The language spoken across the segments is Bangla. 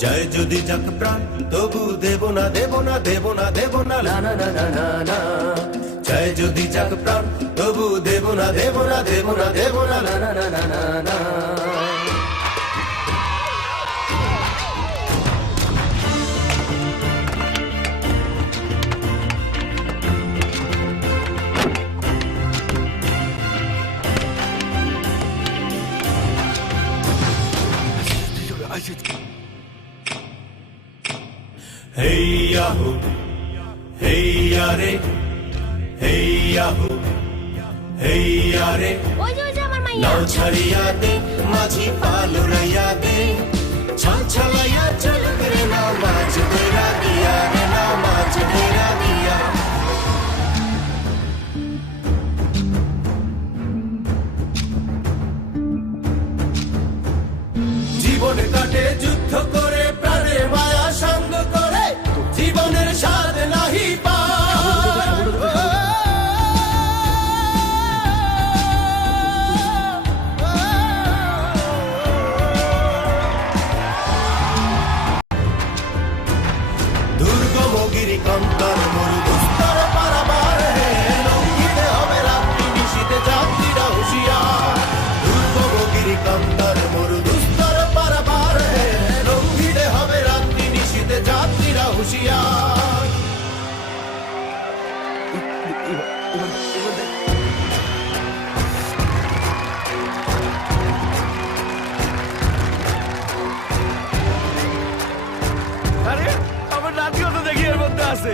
জয় যদি যাক প্রাণ, তবু দেব না দেব না দেব না দেব না না না না না না না। জয় যদি যাক প্রাণ, তবু দেব না দেব না দেব না দেব না না না না না না। হেইয়া হো হেইয়া রে হেইয়া হো হেইয়া রে নাও ছাড়িয়া দে মাঝি পালুরাইয়া দে কঙ্কর মরু দুস্তর পারাবার হে লঙ্ঘিতে হবে রাত্রি নিশীতে যাত্রীরা হুঁশিয়ার। আরে আমার নাতিও তো দেখি এর মধ্যে আছে।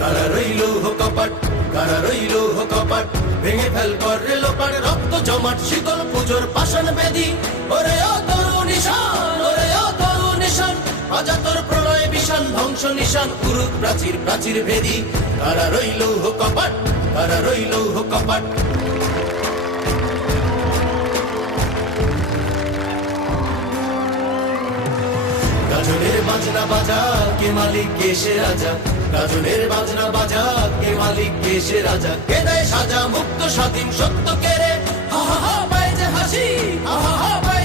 কারা রইল কপাট কারা রইল কপাট ভেঙে ফেল কর লোপাট, রক্ত জমাট, শীতল পুজোর পাষাণ বেদি। ওরে ও তরু নিশান, ওরে ও তরু নিশান, অজাতর প্রলয় বিশান ধ্বংস নিশান কুরুক প্রাচীর প্রাচীর ভেদি। কারা রইল কপাট কারা রইল কপাট বাজনা বাজা কে মালিক, কে সে রাজা? গাজনের বাজনা বাজা কে মালিক, কে সে রাজা? কে দেয় সাজা, মুক্ত, স্বাধীন, সত্য কে রে? যে হাসি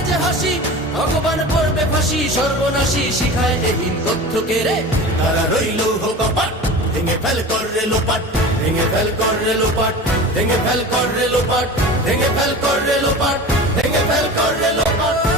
যে হাসি। ভগবান পড়বে ফাঁসি, সর্বনাশী শিখায় এহীন তথ্য কে রে? তারা রইল হো কপাট ভেঙে ফেল কর রে লোপাট, ভেঙে ফেল কর রে লোপাট, ভেঙে ফেল কর রে লোপাট, ভেঙে ফেল কর রে লোপাট, ভেঙে ফেল কর রে লোপাট।